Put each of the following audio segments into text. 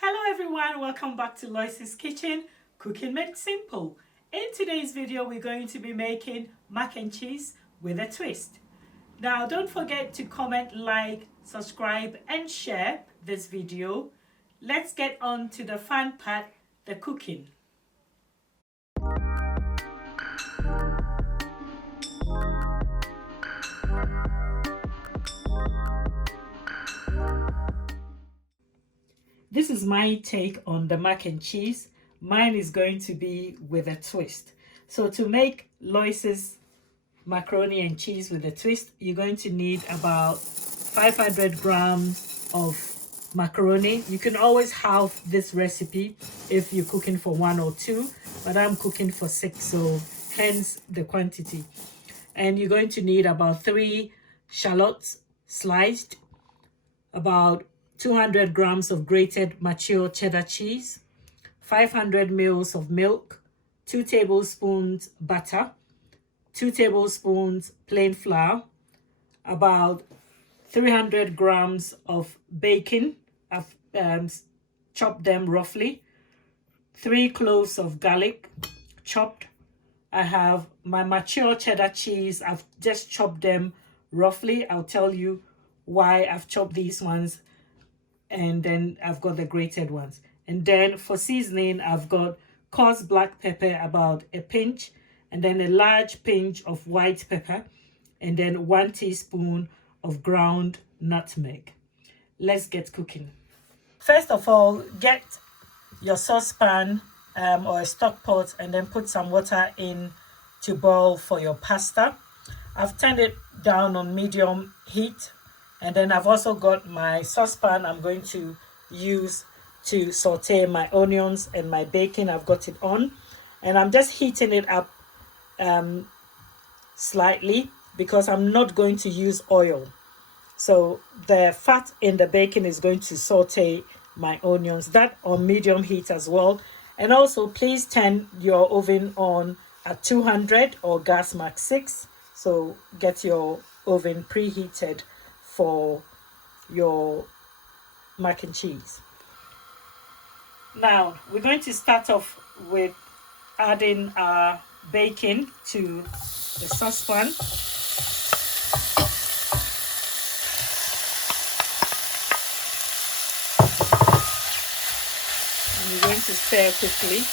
Hello everyone, welcome back to Lois's Kitchen, Cooking Made Simple. In today's video, we're going to be making mac and cheese with a twist. Now, don't forget to comment, like, subscribe, and share this video. Let's get on to the fun part, the cooking. This is my take on the mac and cheese. Mine is going to be with a twist. So to make Lois's macaroni and cheese with a twist, you're going to need about 500 grams of macaroni. You can always halve this recipe if you're cooking for 1 or 2, but I'm cooking for 6, so hence the quantity. And you're going to need about 3 shallots sliced, about 200 grams of grated mature cheddar cheese, 500 mils of milk, 2 tablespoons butter, 2 tablespoons plain flour, about 300 grams of bacon. I've chopped them roughly, 3 cloves of garlic chopped. I have my mature cheddar cheese. I've just chopped them roughly. I'll tell you why I've chopped these ones. And then I've got the grated ones. And then for seasoning, I've got coarse black pepper, about a pinch, and then a large pinch of white pepper, and then 1 teaspoon of ground nutmeg. Let's get cooking. First of all, get your saucepan or a stock pot, and then put some water in to boil for your pasta. I've turned it down on medium heat. And then I've also got my saucepan I'm going to use to saute my onions and my bacon. I've got it on. And I'm just heating it up slightly because I'm not going to use oil. So the fat in the bacon is going to saute my onions. That on medium heat as well. And also please turn your oven on at 200 or gas max 6. So get your oven preheated for your mac and cheese. Now we're going to start off with adding our bacon to the saucepan. And we're going to stir quickly.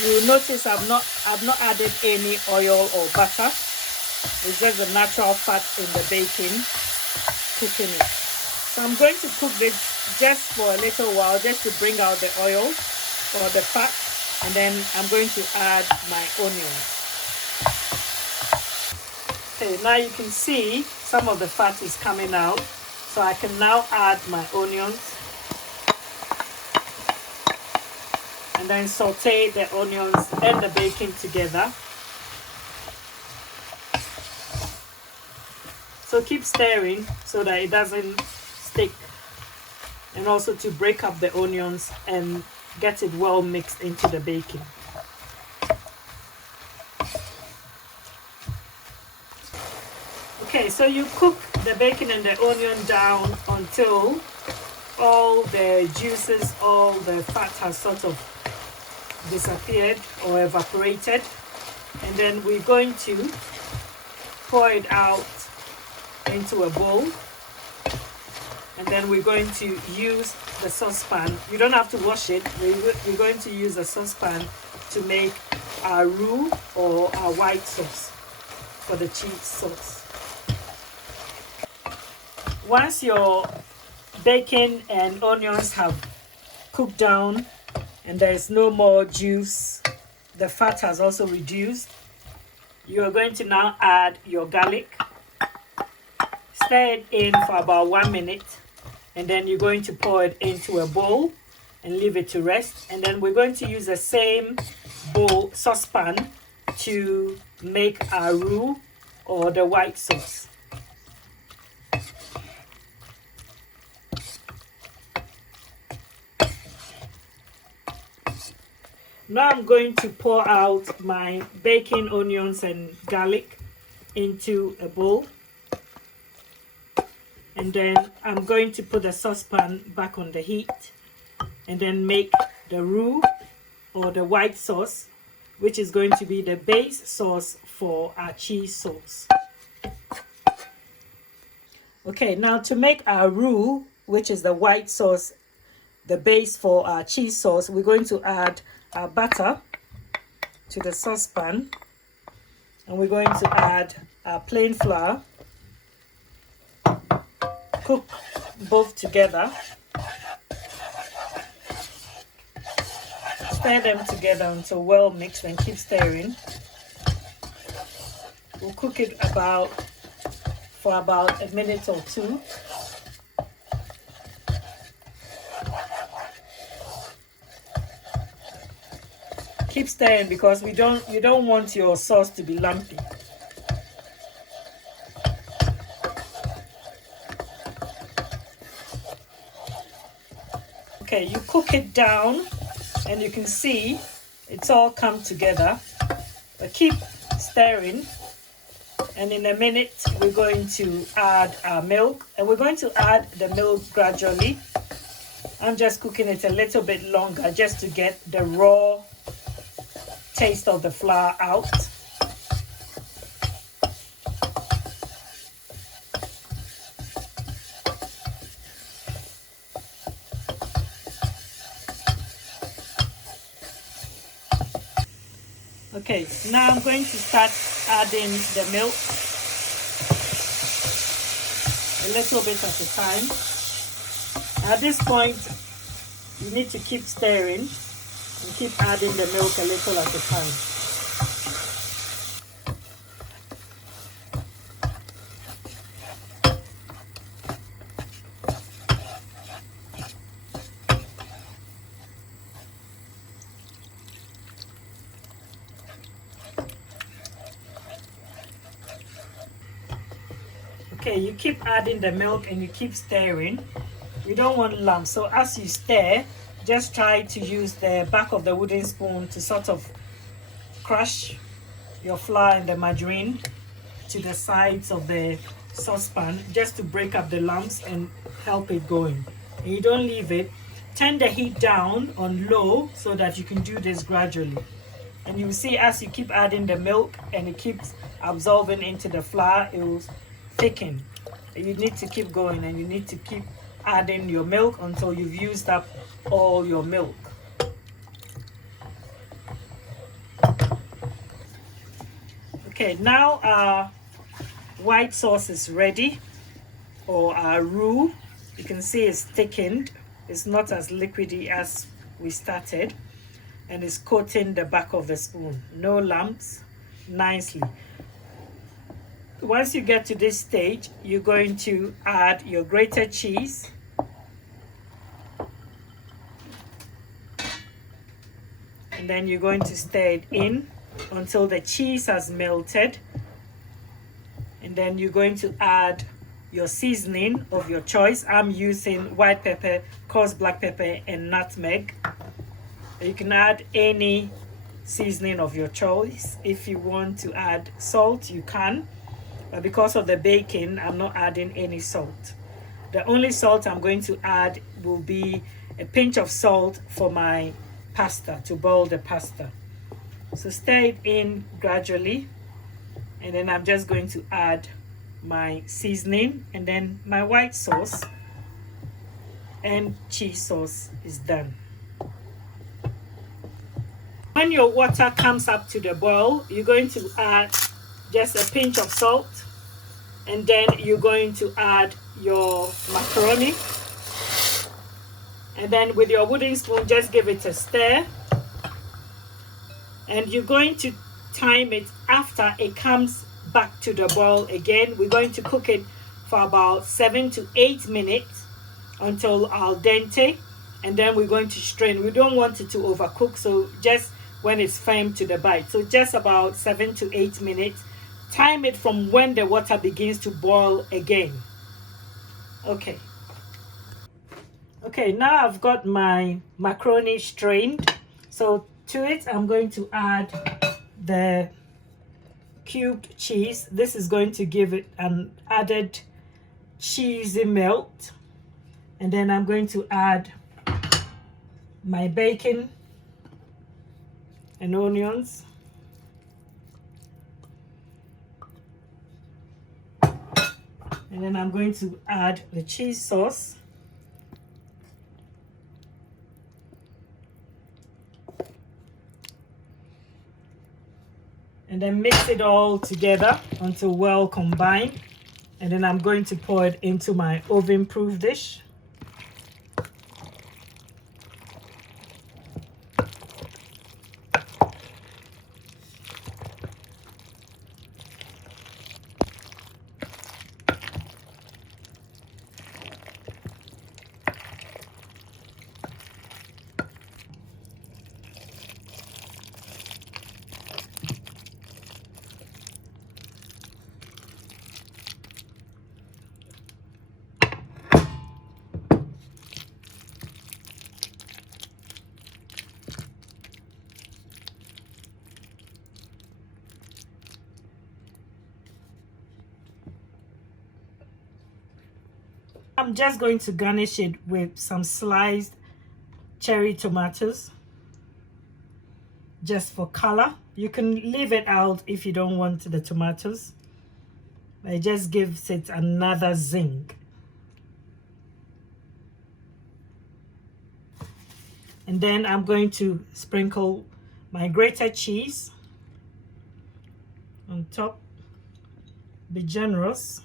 You'll notice I've not added any oil or butter. It's just the natural fat in the bacon cooking it. So I'm going to cook this just for a little while, just to bring out the oil or the fat, and then I'm going to add my onions. Okay, now you can see some of the fat is coming out, so I can now add my onions. And then saute the onions and the bacon together. So keep stirring so that it doesn't stick, and also to break up the onions and get it well mixed into the bacon. Okay, so you cook the bacon and the onion down until all the juices, all the fat has sort of disappeared or evaporated, and then we're going to pour it out into a bowl, and then we're going to use the saucepan. You don't have to wash it. We're going to use a saucepan to make our roux or our white sauce for the cheese sauce. Once your bacon and onions have cooked down and there is no more juice, the fat has also reduced, you are going to now add your garlic. Stir it in for about 1 minute, and then you're going to pour it into a bowl and leave it to rest. And then we're going to use the same bowl saucepan to make our roux or the white sauce. Now I'm going to pour out my bacon, onions, and garlic into a bowl. And then I'm going to put the saucepan back on the heat and then make the roux or the white sauce, which is going to be the base sauce for our cheese sauce. Okay, now to make our roux, which is the white sauce, the base for our cheese sauce, we're going to add our butter to the saucepan, and we're going to add our plain flour. Cook both together. Stir them together until well mixed and keep stirring. We'll cook it for about a minute or two. Keep stirring because you don't want your sauce to be lumpy. Okay, you cook it down and you can see it's all come together, but keep stirring. And in a minute we're going to add our milk, and we're going to add the milk gradually. I'm just cooking it a little bit longer just to get the raw taste of the flour out. Okay, now I'm going to start adding the milk a little bit at a time. At this point, you need to keep stirring and keep adding the milk a little at a time. Okay, you keep adding the milk and you keep stirring. You don't want lumps, so as you stir, just try to use the back of the wooden spoon to sort of crush your flour and the margarine to the sides of the saucepan, just to break up the lumps and help it going. And you don't leave it. Turn the heat down on low so that you can do this gradually. And you see as you keep adding the milk and it keeps absorbing into the flour, it will thicken. You need to keep going and you need to keep adding your milk until you've used up all your milk. Okay, now our white sauce is ready, or our roux. You can see it's thickened. It's not as liquidy as we started, and it's coating the back of the spoon. No lumps, nicely. Once you get to this stage, you're going to add your grated cheese. And then you're going to stir it in until the cheese has melted. And then you're going to add your seasoning of your choice. I'm using white pepper, coarse black pepper, and nutmeg. You can add any seasoning of your choice. If you want to add salt, you can. But because of the baking, I'm not adding any salt. The only salt I'm going to add will be a pinch of salt for my pasta, to boil the pasta. So stir it in gradually, and then I'm just going to add my seasoning, and then my white sauce and cheese sauce is done. When your water comes up to the boil, you're going to add just a pinch of salt, and then you're going to add your macaroni, and then with your wooden spoon just give it a stir, and you're going to time it after it comes back to the boil again. We're going to cook it for about 7 to 8 minutes until al dente, and then we're going to strain. We don't want it to overcook, so just when it's firm to the bite. So just about 7 to 8 minutes. Time it from when the water begins to boil again. Okay, now I've got my macaroni strained. So to it, I'm going to add the cubed cheese. This is going to give it an added cheesy melt. And then I'm going to add my bacon and onions. And then I'm going to add the cheese sauce. And then mix it all together until well combined. And then I'm going to pour it into my oven-proof dish. I'm just going to garnish it with some sliced cherry tomatoes, just for color. You can leave it out if you don't want the tomatoes. It just gives it another zing. And then I'm going to sprinkle my grated cheese on top. Be generous.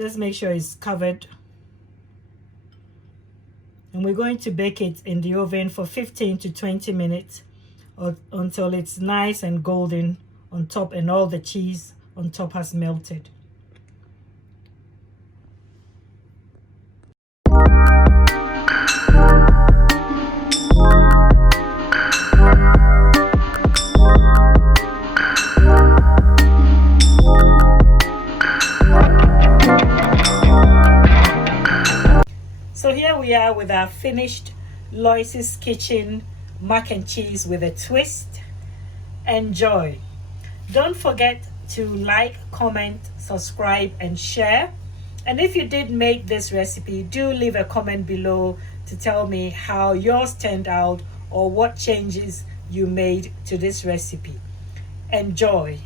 Just make sure it's covered. And we're going to bake it in the oven for 15 to 20 minutes or until it's nice and golden on top and all the cheese on top has melted. So here we are with our finished Lois's Kitchen mac and cheese with a twist. Enjoy. Don't forget to like, comment, subscribe, and share. And if you did make this recipe, do leave a comment below to tell me how yours turned out or what changes you made to this recipe. Enjoy.